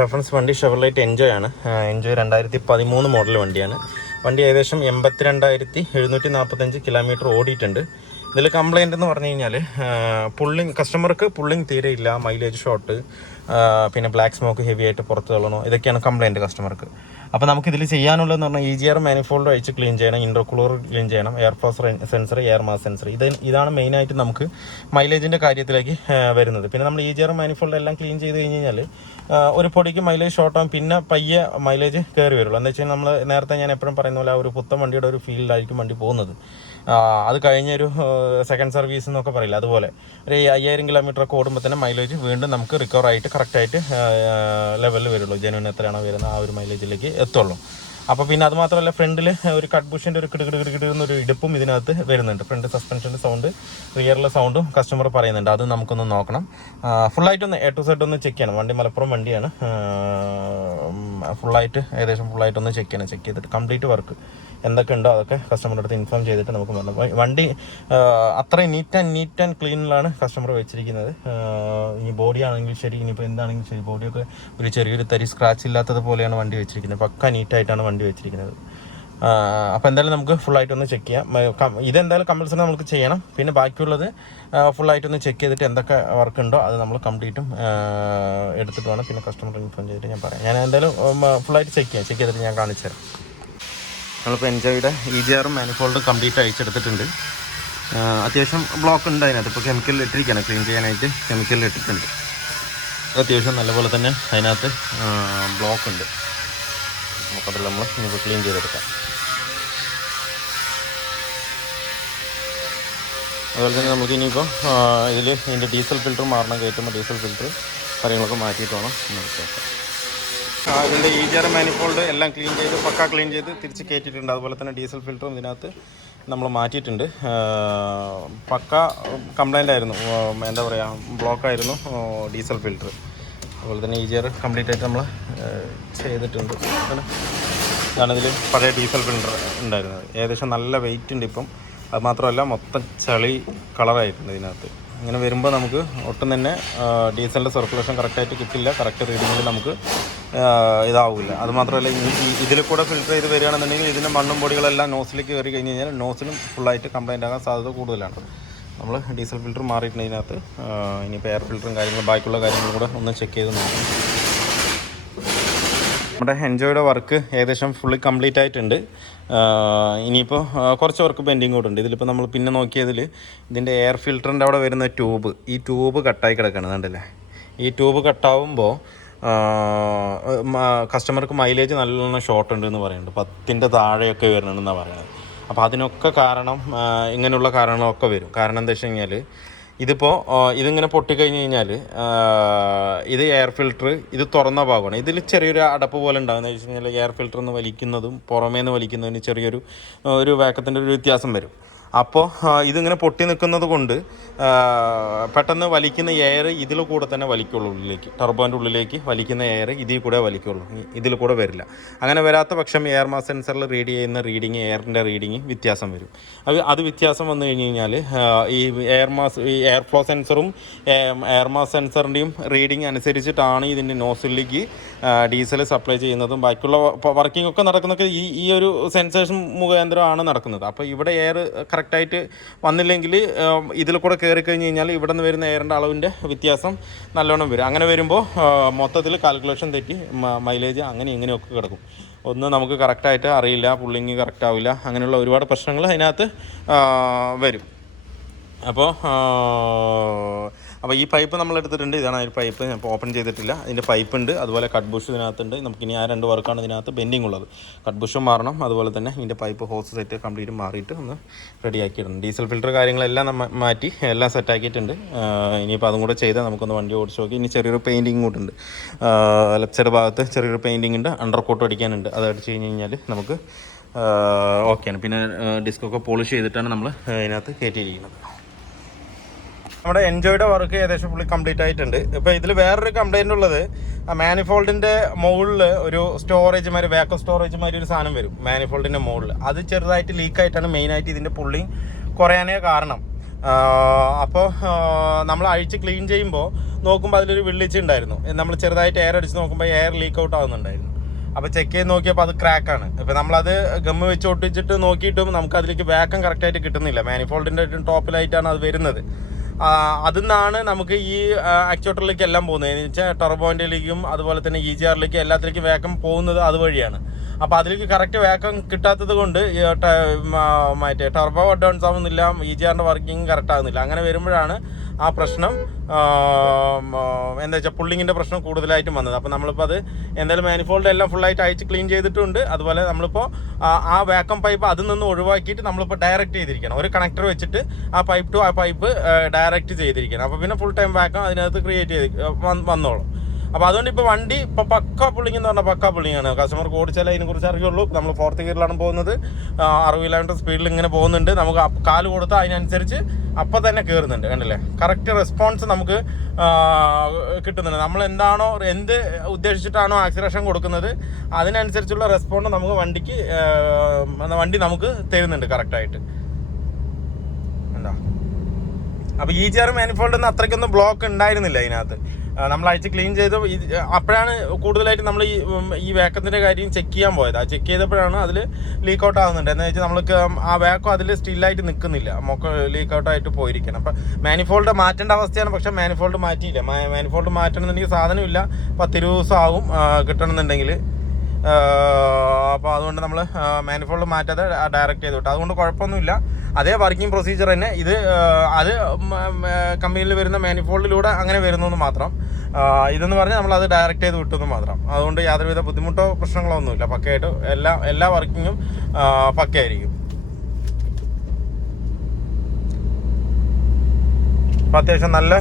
Reference വണ്ടി Chevrolet enjoy ആണ്. Enjoy 2013 model വണ്ടിയാണ്. വണ്ടി ഏകദേശം 82,745 കിലോമീറ്റർ ഓടിയിട്ടുണ്ട്. ഇതിൽ കംപ്ലയിൻ്റ് എന്ന് പറഞ്ഞു കഴിഞ്ഞാൽ കസ്റ്റമർക്ക് പുള്ളിങ് തീരെ ഇല്ല, മൈലേജ് ഷോർട്ട്, പിന്നെ ബ്ലാക്ക് സ്മോക്ക് ഹെവി ആയിട്ട് പുറത്ത് തള്ളണോ, ഇതൊക്കെയാണ് കംപ്ലയിൻറ്റ് കസ്റ്റമർക്ക്. അപ്പോൾ നമുക്കിതിൽ ചെയ്യാനുള്ളതെന്ന് പറഞ്ഞാൽ EGR മാനിഫോൾഡ് അഴിച്ച് ക്ലീൻ ചെയ്യണം, ഇന്റർകൂളർ ക്ലീൻ ചെയ്യണം, air flow sensor, air mass sensor. ഇതാണ് മെയിനായിട്ട് നമുക്ക് മൈലേജിൻ്റെ കാര്യത്തിലേക്ക് വരുന്നത്. പിന്നെ നമ്മൾ EGR മാനിഫോൾഡ് എല്ലാം ക്ലീൻ ചെയ്ത് കഴിഞ്ഞ് കഴിഞ്ഞാൽ ഒരു പൊടിക്ക് മൈലേജ് ഷോർട്ടാകും, പിന്നെ പയ്യെ മൈലേജ് കയറി വരുള്ളൂ. എന്ന് വെച്ച് കഴിഞ്ഞാൽ നമ്മൾ നേരത്തെ ഞാൻ എപ്പോഴും പറയുന്ന പോലെ ഒരു പുത്തൻ വണ്ടിയുടെ ഒരു ഫീൽഡിലായിരിക്കും വണ്ടി പോകുന്നത്. അത് കഴിഞ്ഞൊരു സെക്കൻഡ് സർവീസ് എന്നൊക്കെ പറയില്ല, അതുപോലെ ഒരു 5000 കിലോമീറ്റർ ഒക്കെ ഓടുമ്പോൾ തന്നെ മൈലേജ് വീണ്ടും നമുക്ക് റിക്കവർ ആയിട്ട് കറക്റ്റായിട്ട് ലെവലിൽ വരുള്ളൂ. ജനുവിൻ എത്രയാണോ വരുന്നത് ആ ഒരു മൈലേജിലേക്ക് എത്തുള്ളൂ. അപ്പോൾ പിന്നെ അത് മാത്രമല്ല, ഫ്രണ്ടിൽ ഒരു കട്ട് ബുഷിൻ്റെ ഒരു കിടുകിടുന്നൊരു ഇടുപ്പും ഇതിനകത്ത് വരുന്നുണ്ട്. ഫ്രണ്ട് സസ്പെൻഷൻ്റെ സൗണ്ട്, റിയറിലെ സൗണ്ടും കസ്റ്റമർ പറയുന്നുണ്ട്. അത് നമുക്കൊന്ന് നോക്കണം. ഫുള്ളായിട്ടൊന്ന് A to Z ഒന്ന് ചെക്ക് ചെയ്യണം. വണ്ടി മലപ്പുറം വണ്ടിയാണ്. ഏകദേശം ഫുള്ളായിട്ടൊന്ന് ചെക്ക് ചെയ്തിട്ട് കംപ്ലീറ്റ് വർക്ക് എന്തൊക്കെ ഉണ്ടോ അതൊക്കെ കസ്റ്റമറുടെ അടുത്ത് ഇൻഫോം ചെയ്തിട്ട് നമുക്ക് പറഞ്ഞു. വണ്ടി അത്രയും നീറ്റ് ആൻഡ് ക്ലീനിലാണ് കസ്റ്റമർ വെച്ചിരിക്കുന്നത്. ഇനി ബോഡി ആണെങ്കിലും ശരി, ഇനിയിപ്പോൾ എന്താണെങ്കിലും ശരി, ബോഡിയൊക്കെ ഒരു ചെറിയൊരു തരി സ്ക്രാച്ച് ഇല്ലാത്തത് പോലെയാണ് വണ്ടി വെച്ചിരിക്കുന്നത്. പക്ക നീറ്റായിട്ടാണ് വണ്ടി വെച്ചിരിക്കുന്നത്. അപ്പോൾ എന്തായാലും നമുക്ക് ഫുള്ളായിട്ടൊന്ന് ചെക്ക് ചെയ്യാം. ഇതെന്തായാലും കമ്പൽസറി നമുക്ക് ചെയ്യണം. പിന്നെ ബാക്കിയുള്ളത് ഫുള്ളായിട്ടൊന്ന് ചെക്ക് ചെയ്തിട്ട് എന്തൊക്കെ വർക്ക് ഉണ്ടോ അത് നമ്മൾ കംപ്ലീറ്റും എടുത്തിട്ട് വേണം പിന്നെ കസ്റ്റമർ ഇൻഫോം ചെയ്തിട്ട് ഞാൻ പറയാം. ഞാൻ എന്തായാലും ഫുള്ളായിട്ട് ചെക്ക് ചെയ്തിട്ട് ഞാൻ കാണിച്ചു തരാം. നമ്മളിപ്പോൾ എൻജോയുടെ EGR മാനിഫോൾഡ് കംപ്ലീറ്റ് അയച്ചെടുത്തിട്ടുണ്ട്. അത്യാവശ്യം ബ്ലോക്ക് ഉണ്ട് അതിനകത്ത്. ഇപ്പോൾ കെമിക്കൽ ഇട്ടിരിക്കുകയാണ്, ക്ലീൻ ചെയ്യാനായിട്ട് കെമിക്കൽ ഇട്ടിട്ടുണ്ട്. അത്യാവശ്യം നല്ലപോലെ തന്നെ അതിനകത്ത് ബ്ലോക്ക് ഉണ്ട്. നമുക്കതിൽ നമ്മൾ ഇനിയിപ്പോൾ ക്ലീൻ ചെയ്തെടുക്കാം. അതുപോലെ തന്നെ നമുക്ക് ഇനിയിപ്പോൾ ഇതിൻ്റെ ഡീസൽ ഫിൽറ്റർ മാറണം. കയറ്റുമ്പോൾ ഡീസൽ ഫിൽറ്റർ കാര്യങ്ങളൊക്കെ മാറ്റിയിട്ട് വേണം നോക്കാം. ഇതിൻ്റെ EGR മാനിഫോൾഡ് എല്ലാം ക്ലീൻ ചെയ്ത് ക്ലീൻ ചെയ്ത് തിരിച്ച് കയറ്റിയിട്ടുണ്ട്. അതുപോലെ തന്നെ ഡീസൽ ഫിൽറ്ററും ഇതിനകത്ത് നമ്മൾ മാറ്റിയിട്ടുണ്ട്. പക്ക കംപ്ലൈൻ്റ് ആയിരുന്നു, എന്താ പറയുക, ബ്ലോക്കായിരുന്നു ഡീസൽ ഫിൽറ്റർ. അതുപോലെ തന്നെ EGR കംപ്ലീറ്റ് ആയിട്ട് നമ്മൾ ചെയ്തിട്ടുണ്ട്. ഇതാണിതിൽ പഴയ ഡീസൽ ഫിൽറ്റർ ഉണ്ടായിരുന്നത്. ഏകദേശം നല്ല വെയിറ്റ് ഉണ്ട് ഇപ്പം. അത് മാത്രമല്ല മൊത്തം ചളി കളറായിട്ടുണ്ട് ഇതിനകത്ത്. ഇങ്ങനെ വരുമ്പോൾ നമുക്ക് ഒട്ടും തന്നെ ഡീസലിൻ്റെ സർക്കുലേഷൻ കറക്റ്റായിട്ട് കിട്ടില്ല, കറക്റ്റ് റീഡിങ്ങിൽ നമുക്ക് ഇതാവില്ല. അതുമാത്രമല്ല ഇതിൽ കൂടെ ഫിൽറ്റർ ചെയ്ത് വരികയാണെന്നുണ്ടെങ്കിൽ ഇതിൻ്റെ മണ്ണും പൊടികളെല്ലാം നോസിലേക്ക് കയറി കഴിഞ്ഞ് കഴിഞ്ഞാൽ നോസിനും ഫുള്ളായിട്ട് കംപ്ലൈൻ്റ് ആകാൻ സാധ്യത കൂടുതലാണ്. നമ്മൾ ഡീസൽ ഫിൽറ്റർ മാറിയിട്ടുണ്ട് ഇതിനകത്ത്. ഇനിയിപ്പോൾ എയർ ഫിൽറ്ററും കാര്യങ്ങളും ബാക്കിയുള്ള കാര്യങ്ങളും കൂടെ ഒന്ന് ചെക്ക് ചെയ്ത് നോക്കാം. നമ്മുടെ എൻജോയുടെ വർക്ക് ഏകദേശം ഫുള്ളി കംപ്ലീറ്റ് ആയിട്ടുണ്ട്. ഇനിയിപ്പോൾ കുറച്ച് വർക്ക് പെൻഡിങ് കൂടെ ഉണ്ട്. ഇതിലിപ്പോൾ നമ്മൾ പിന്നെ നോക്കിയതിൽ ഇതിൻ്റെ എയർ ഫിൽറ്ററിൻ്റെ അവിടെ വരുന്ന ഈ ട്യൂബ് കട്ടായി കിടക്കുകയാണ്, കണ്ടല്ലേ. ഈ ട്യൂബ് കട്ടാവുമ്പോൾ കസ്റ്റമർക്ക് മൈലേജ് നല്ലോണം ഷോർട്ട് ഉണ്ടെന്ന് പറയുന്നുണ്ട്. 10ൻ്റെ താഴെയൊക്കെ വരുന്നുണ്ടെന്നാണ് പറയുന്നത്. അപ്പോൾ അതിനൊക്കെ കാരണം ഇങ്ങനെയുള്ള കാരണങ്ങളൊക്കെ വരും. കാരണം എന്താ വെച്ച് കഴിഞ്ഞാൽ ഇതിങ്ങനെ പൊട്ടിക്കഴിഞ്ഞ് കഴിഞ്ഞാൽ ഇത് എയർ ഫിൽറ്റർ ഇത് തുറന്ന ഭാഗമാണ്. ഇതിൽ ചെറിയൊരു അടപ്പ് പോലെ ഉണ്ടാകുന്നത് വെച്ച് കഴിഞ്ഞാൽ എയർ ഫിൽറ്റർ നിന്ന് വലിക്കുന്നതും പുറമേ നിന്ന് വലിക്കുന്നതിന് ചെറിയൊരു വാക്കത്തിൻ്റെ ഒരു വ്യത്യാസം വരും. അപ്പോൾ ഇതിങ്ങനെ പൊട്ടി നിൽക്കുന്നത് കൊണ്ട് പെട്ടെന്ന് വലിക്കുന്ന എയർ ഇതിൽ കൂടെ തന്നെ വലിക്കുള്ളൂ ഉള്ളിലേക്ക്. ടർബോൻ്റെ ഉള്ളിലേക്ക് വലിക്കുന്ന എയർ ഇതിൽ കൂടെ വലിക്കുള്ളൂ, ഇതിൽ കൂടെ വരില്ല. അങ്ങനെ വരാത്ത പക്ഷം എയർ മാസ് സെൻസറിൽ റീഡ് ചെയ്യുന്ന എയറിൻ്റെ റീഡിങ് വ്യത്യാസം വരും. അത് വ്യത്യാസം വന്നു കഴിഞ്ഞ് കഴിഞ്ഞാൽ ഈ എയർ ഫ്ലോ സെൻസറും എയർ മാസ് സെൻസറിൻ്റെയും റീഡിങ് അനുസരിച്ചിട്ടാണ് ഇതിൻ്റെ നോസിലേക്ക് ഡീസൽ സപ്ലൈ ചെയ്യുന്നതും ബാക്കിയുള്ള വർക്കിംഗ് ഒക്കെ നടക്കുന്നതൊക്കെ ഈ ഒരു സെൻസേഷൻ മുഖാന്തരമാണ് നടക്കുന്നത്. അപ്പോൾ ഇവിടെ എയർ കറക്റ്റായിട്ട് വന്നില്ലെങ്കിൽ ഇതിൽ കൂടെ കയറി കഴിഞ്ഞ് കഴിഞ്ഞാൽ ഇവിടെ നിന്ന് വരുന്ന എയറിൻ്റെ അളവിൻ്റെ വ്യത്യാസം നല്ലോണം വരും. അങ്ങനെ വരുമ്പോൾ മൊത്തത്തിൽ കാൽക്കുലേഷൻ തെറ്റി മൈലേജ് ഇങ്ങനെയൊക്കെ കിടക്കും. ഒന്ന് നമുക്ക് കറക്റ്റായിട്ട് അറിയില്ല, പുള്ളിങ് കറക്റ്റ് ആവില്ല, അങ്ങനെയുള്ള ഒരുപാട് പ്രശ്നങ്ങൾ അതിനകത്ത് വരും. അപ്പോൾ ഈ പൈപ്പ് നമ്മൾ എടുത്തിട്ടുണ്ട്. ഇതാണ് ഒരു പൈപ്പ്, ഞാൻ ഇപ്പോൾ ഓപ്പൺ ചെയ്തിട്ടില്ല. ഇതിൻ്റെ പൈപ്പ് ഉണ്ട്, അതുപോലെ കട്ട് ബുഷ് ഇതിനകത്തുണ്ട്. നമുക്കിനി ആ 2 വർക്കാണ് ഇതിനകത്ത് പെൻഡിങ് ഉള്ളത്. കട്ട് ബുഷും മാറണം, അതുപോലെ തന്നെ ഇതിൻ്റെ പൈപ്പ് ഹോസ് സെറ്റ് കംപ്ലീറ്റ് മാറിയിട്ട് ഒന്ന് റെഡിയാക്കിയിട്ടുണ്ട്. ഡീസൽ ഫിൽറ്റർ കാര്യങ്ങളെല്ലാം മാറ്റി എല്ലാം സെറ്റാക്കിയിട്ടുണ്ട്. ഇനിയിപ്പോൾ അതും കൂടെ ചെയ്താൽ നമുക്കൊന്ന് വണ്ടി ഓടിച്ച് നോക്കി. ഇനി ചെറിയൊരു പെയിൻറ്റിങ് കൂടെ ഉണ്ട്, ലെഫ്റ്റ് സൈഡ് ഭാഗത്ത് ചെറിയൊരു പെയിൻറ്റിങ് ഉണ്ട്, അണ്ടർ കോട്ട് അടിക്കാനുണ്ട്. അത് അടിച്ച് കഴിഞ്ഞ് കഴിഞ്ഞാൽ നമുക്ക് ഓക്കെയാണ്. പിന്നെ ഡിസ്കൊക്കെ പോളിഷ് ചെയ്തിട്ടാണ് നമ്മൾ ഇതിനകത്ത് കയറ്റിയിരിക്കുന്നത്. നമ്മുടെ എൻജോയുടെ വർക്ക് ഏകദേശം ഫുള്ളി കംപ്ലീറ്റ് ആയിട്ടുണ്ട്. ഇപ്പോൾ ഇതിൽ വേറൊരു കംപ്ലൈൻ്റ് ഉള്ളത്, മാനിഫോൾഡിൻ്റെ മുകളിൽ ഒരു വാക്വം സ്റ്റോറേജ് മാതിരി ഒരു സാധനം വരും മാനിഫോൾഡിൻ്റെ മുകളിൽ. അത് ചെറുതായിട്ട് ലീക്കായിട്ടാണ് മെയിനായിട്ട് ഇതിൻ്റെ പുള്ളിങ് കുറയാനേ കാരണം. അപ്പോൾ നമ്മൾ അഴിച്ച് ക്ലീൻ ചെയ്യുമ്പോൾ നോക്കുമ്പോൾ അതിലൊരു വിള്ളിച്ച് ഉണ്ടായിരുന്നു. നമ്മൾ ചെറുതായിട്ട് എയർ അടിച്ച് നോക്കുമ്പോൾ എയർ ലീക്ക് ഔട്ട് ആവുന്നുണ്ടായിരുന്നു. അപ്പോൾ ചെക്ക് ചെയ്ത് നോക്കിയപ്പോൾ അത് ക്രാക്കാണ്. ഇപ്പോൾ നമ്മളത് ഗമ്മ് വെച്ച് ഒട്ടിച്ചിട്ട് നോക്കിയിട്ടും നമുക്ക് അതിലേക്ക് വാക്വം കറക്റ്റായിട്ട് കിട്ടുന്നില്ല. മാനിഫോൾഡിൻ്റെ ടോപ്പിലായിട്ടാണ് അത് വരുന്നത്. അതിൽ നിന്നാണ് നമുക്ക് ഈ ആക്ച്വേറ്ററിലേക്ക് എല്ലാം പോകുന്നത്. എന്ന് വെച്ചാൽ ടർബോൻ്റെലേക്കും അതുപോലെ തന്നെ EGR-ലേക്കും എല്ലാത്തിലേക്കും വാക്വം പോകുന്നത് അതുവഴിയാണ്. അപ്പോൾ അതിലേക്ക് കറക്റ്റ് വാക്വം കിട്ടാത്തത് കൊണ്ട് മറ്റേ ടർബോ അഡ്വാൻസ് ആവുന്നില്ല, EGR-ൻ്റെ വർക്കിംഗ് കറക്റ്റ് ആകുന്നില്ല. അങ്ങനെ വരുമ്പോഴാണ് ആ പ്രശ്നം എന്താ വെച്ചാൽ പുള്ളിങ്ങിൻ്റെ പ്രശ്നം കൂടുതലായിട്ടും വന്നത്. അപ്പോൾ നമ്മളിപ്പോൾ അത് എന്തായാലും മാനിഫോൾഡ് എല്ലാം ഫുള്ളായിട്ട് അയച്ച് ക്ലീൻ ചെയ്തിട്ടുണ്ട്. അതുപോലെ നമ്മളിപ്പോൾ ആ വാക്വം പൈപ്പ് അതിൽ നിന്ന് ഒഴിവാക്കിയിട്ട് നമ്മളിപ്പോൾ ഡയറക്റ്റ് ചെയ്തിരിക്കണം. ഒരു കണക്ടർ വെച്ചിട്ട് ആ പൈപ്പ് ടു ആ പൈപ്പ് ഡയറക്റ്റ് ചെയ്തിരിക്കണം. അപ്പോൾ പിന്നെ ഫുൾ ടൈം വാക്വം അതിനകത്ത് ക്രിയേറ്റ് ചെയ്ത് വന്നോളും. അപ്പോൾ അതുകൊണ്ട് ഇപ്പോൾ വണ്ടി ഇപ്പോൾ പക്ക പുള്ളിങ് എന്ന് പറഞ്ഞാൽ പക്ക പുള്ളിങ്ങാണ്. കസ്റ്റമർക്ക് ഓടിച്ചാലേ അതിനെക്കുറിച്ച് അറിയുള്ളൂ. നമ്മൾ 4th ഗിയറിലാണ് പോകുന്നത്, 60 കിലോമീറ്റർ സ്പീഡിൽ ഇങ്ങനെ പോകുന്നുണ്ട്. നമുക്ക് കാല് കൊടുത്താൽ അതിനനുസരിച്ച് അപ്പം തന്നെ കയറുന്നുണ്ട്. കണ്ടില്ലേ, കറക്റ്റ് റെസ്പോൺസ് നമുക്ക് കിട്ടുന്നുണ്ട്. നമ്മൾ എന്താണോ എന്ത് ഉദ്ദേശിച്ചിട്ടാണോ ആക്സിലറേഷൻ കൊടുക്കുന്നത് അതിനനുസരിച്ചുള്ള റെസ്പോണ്ട് നമുക്ക് വണ്ടി നമുക്ക് തരുന്നുണ്ട് കറക്റ്റായിട്ട്. എന്താ അപ്പോൾ EGR മാനിഫോൾഡിൽ അത്രയ്ക്കൊന്നും ബ്ലോക്ക് ഉണ്ടായിരുന്നില്ല അതിനകത്ത്. നമ്മൾ അഴിച്ച് ക്ലീൻ ചെയ്ത് അപ്പോഴാണ് കൂടുതലായിട്ട് നമ്മൾ ഈ വാക്കത്തിൻ്റെ കാര്യം ചെക്ക് ചെയ്യാൻ പോയത്. ആ ചെക്ക് ചെയ്തപ്പോഴാണ് അതിൽ ലീക്ക് ഔട്ട് ആകുന്നുണ്ട്. എന്ന് വെച്ചാൽ നമ്മൾക്ക് ആ വാക്കം അതിൽ സ്റ്റില്ലായിട്ട് നിൽക്കുന്നില്ല, ലീക്ക് ഔട്ടായിട്ട് പോയിരിക്കണം. അപ്പം മാനിഫോൾഡ് മാറ്റേണ്ട അവസ്ഥയാണ്. പക്ഷേ മാനിഫോൾഡ് മാറ്റിയില്ല. മാനിഫോൾഡ് മാറ്റണമെന്നുണ്ടെങ്കിൽ സാധനമില്ല, 10-20 ദിവസം ആകും കിട്ടണമെന്നുണ്ടെങ്കിൽ. അപ്പോൾ അതുകൊണ്ട് നമ്മൾ മാനിഫോൾഡ് മാറ്റാതെ ഡയറക്റ്റ് ചെയ്ത് വിട്ടു. അതുകൊണ്ട് കുഴപ്പമൊന്നുമില്ല. അതേ വർക്കിംഗ് പ്രൊസീജിയർ തന്നെ ഇത്. അത് കമ്പനിയിൽ വരുന്ന മാനിഫോൾഡിലൂടെ അങ്ങനെ വരുന്നു മാത്രം. ഇതെന്ന് പറഞ്ഞാൽ നമ്മളത് ഡയറക്റ്റ് ചെയ്ത് വിട്ടെന്ന് മാത്രം. അതുകൊണ്ട് യാതൊരുവിധ ബുദ്ധിമുട്ടോ പ്രശ്നങ്ങളോ ഒന്നുമില്ല. പക്കയായിട്ട് എല്ലാ വർക്കിങ്ങും പക്കയായിരിക്കും. അപ്പോൾ അത്യാവശ്യം നല്ല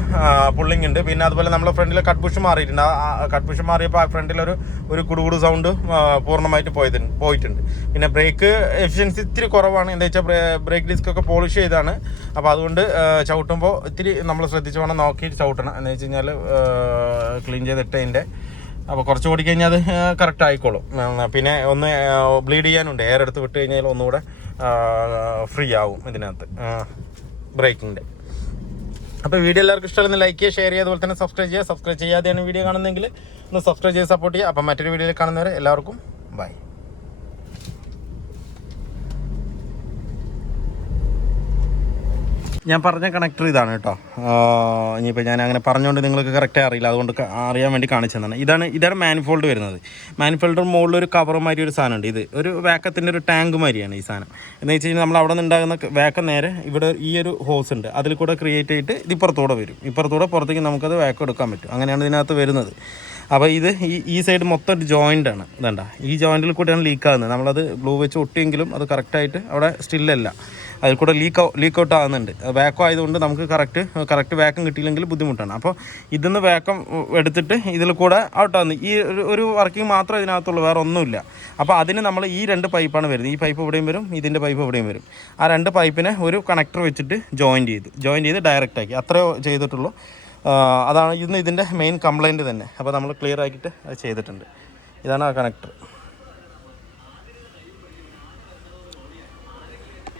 പുള്ളിങ് ഉണ്ട്. പിന്നെ അതുപോലെ നമ്മൾ ഫ്രണ്ടിൽ കട്ട് പുഷ് മാറിയിട്ടുണ്ട്. ആ കട്ട് പുഷ് മാറിയപ്പോൾ ആ ഫ്രണ്ടിലൊരു കുടുകുടു സൗണ്ട് പൂർണ്ണമായിട്ട് പോയിട്ടുണ്ട്. പിന്നെ ബ്രേക്ക് എഫിഷ്യൻസി ഇത്തിരി കുറവാണ്. എന്താ വെച്ചാൽ ബ്രേക്ക് ഡിസ്ക് ഒക്കെ പോളിഷ് ചെയ്താണ്. അപ്പോൾ അതുകൊണ്ട് ചവിട്ടുമ്പോൾ ഇത്തിരി നമ്മൾ ശ്രദ്ധിച്ച് വേണം നോക്കിയിട്ട് ചവിട്ടണം. എന്ന് വെച്ച് കഴിഞ്ഞാൽ ക്ലീൻ ചെയ്തിട്ടതിൻ്റെ അപ്പോൾ കുറച്ച് ഓടിക്കഴിഞ്ഞാൽ അത് കറക്റ്റ് ആയിക്കോളും. പിന്നെ ഒന്ന് ബ്ലീഡ് ചെയ്യാനുണ്ട്. എയർ എടുത്ത് വിട്ട് കഴിഞ്ഞാൽ ഒന്നുകൂടെ ഫ്രീ ആവും ഇതിനകത്ത് ബ്രേക്കിൻ്റെ. അപ്പോൾ വീഡിയോ എല്ലാവർക്കും ഇഷ്ടമാണെന്ന് ലൈക്ക് ചെയ്യുക, ഷെയർ ചെയ്യുക, അതുപോലെ തന്നെ സബ്സ്ക്രൈബ് ചെയ്യാതെയാണ് വീഡിയോ കാണുന്നതെങ്കിൽ ഒന്ന് സബ്സ്ക്രൈബ് ചെയ്ത് സപ്പോർട്ട് ചെയ്യുക. അപ്പോൾ മറ്റൊരു വീഡിയോയിൽ കാണുന്നവരെ എല്ലാവർക്കും ബൈ. ഞാൻ പറഞ്ഞ കണക്ടർ ഇതാണ് കേട്ടോ. ഇനിയിപ്പോൾ ഞാൻ അങ്ങനെ പറഞ്ഞുകൊണ്ട് നിങ്ങൾക്ക് കറക്റ്റായി അറിയില്ല, അതുകൊണ്ട് അറിയാൻ വേണ്ടി കാണിച്ചു തന്നാണ്. ഇതാണ് മാനിഫോൾഡ് വരുന്നത്. മാനിഫോൾഡിൻ്റെ മുകളിൽ ഒരു കവർ മാതിരി ഒരു സാധനമുണ്ട്. ഇത് ഒരു വാക്കത്തിൻ്റെ ഒരു ടാങ്ക് മാതിരിയാണ് ഈ സാധനം. എന്ന് വെച്ച് കഴിഞ്ഞാൽ നമ്മൾ അവിടെ നിന്ന് ഉണ്ടാകുന്ന വാക്കം നേരെ ഇവിടെ ഈ ഒരു ഹോസ് ഉണ്ട്, അതിൽ കൂടെ ക്രിയേറ്റ് ചെയ്തിട്ട് ഇത് ഇപ്പുറത്തൂടെ വരും. ഇപ്പുറത്തൂടെ പുറത്തേക്ക് നമുക്കത് വാക്കം എടുക്കാൻ പറ്റും. അങ്ങനെയാണ് ഇതിനകത്ത് വരുന്നത്. അപ്പോൾ ഇത് ഈ സൈഡ് മൊത്തം ഒരു ജോയിൻ്റാണ്. ഇതണ്ട, ഈ ജോയിൻറ്റിൽ കൂടെയാണ് ലീക്ക് ആകുന്നത്. നമ്മളത് ഗ്ലൂ വെച്ച് ഒട്ടിയെങ്കിലും അത് കറക്റ്റായിട്ട് അവിടെ സ്റ്റില്ലല്ല, അതിൽ കൂടെ ലീക്ക് ഔട്ട് ആകുന്നുണ്ട്. വാക്കം ആയതുകൊണ്ട് നമുക്ക് കറക്റ്റ് വാക്കം കിട്ടിയില്ലെങ്കിൽ ബുദ്ധിമുട്ടാണ്. അപ്പോൾ ഇതിന്ന് വാക്കം എടുത്തിട്ട് ഇതിൽ കൂടെ ഔട്ടാകുന്നു. ഈ ഒരു വർക്കിംഗ് മാത്രമേ ഇതിനകത്തുള്ളൂ, വേറെ ഒന്നുമില്ല. അപ്പോൾ അതിന് നമ്മൾ ഈ 2 പൈപ്പാണ് വരുന്നത്. ഈ പൈപ്പ് ഇവിടെയും വരും, ഇതിൻ്റെ പൈപ്പ് ഇവിടെയും വരും. ആ 2 പൈപ്പിനെ ഒരു കണക്ടർ വെച്ചിട്ട് ജോയിൻ ചെയ്ത് ഡയറക്റ്റ് ആക്കി, അത്രയോ ചെയ്തിട്ടുള്ളൂ. അതാണ് ഇതിൻ്റെ മെയിൻ കംപ്ലൈൻറ്റ് തന്നെ. അപ്പോൾ നമ്മൾ ക്ലിയർ ആക്കിയിട്ട് അത് ചെയ്തിട്ടുണ്ട്. ഇതാണ് ആ കണക്ടർ.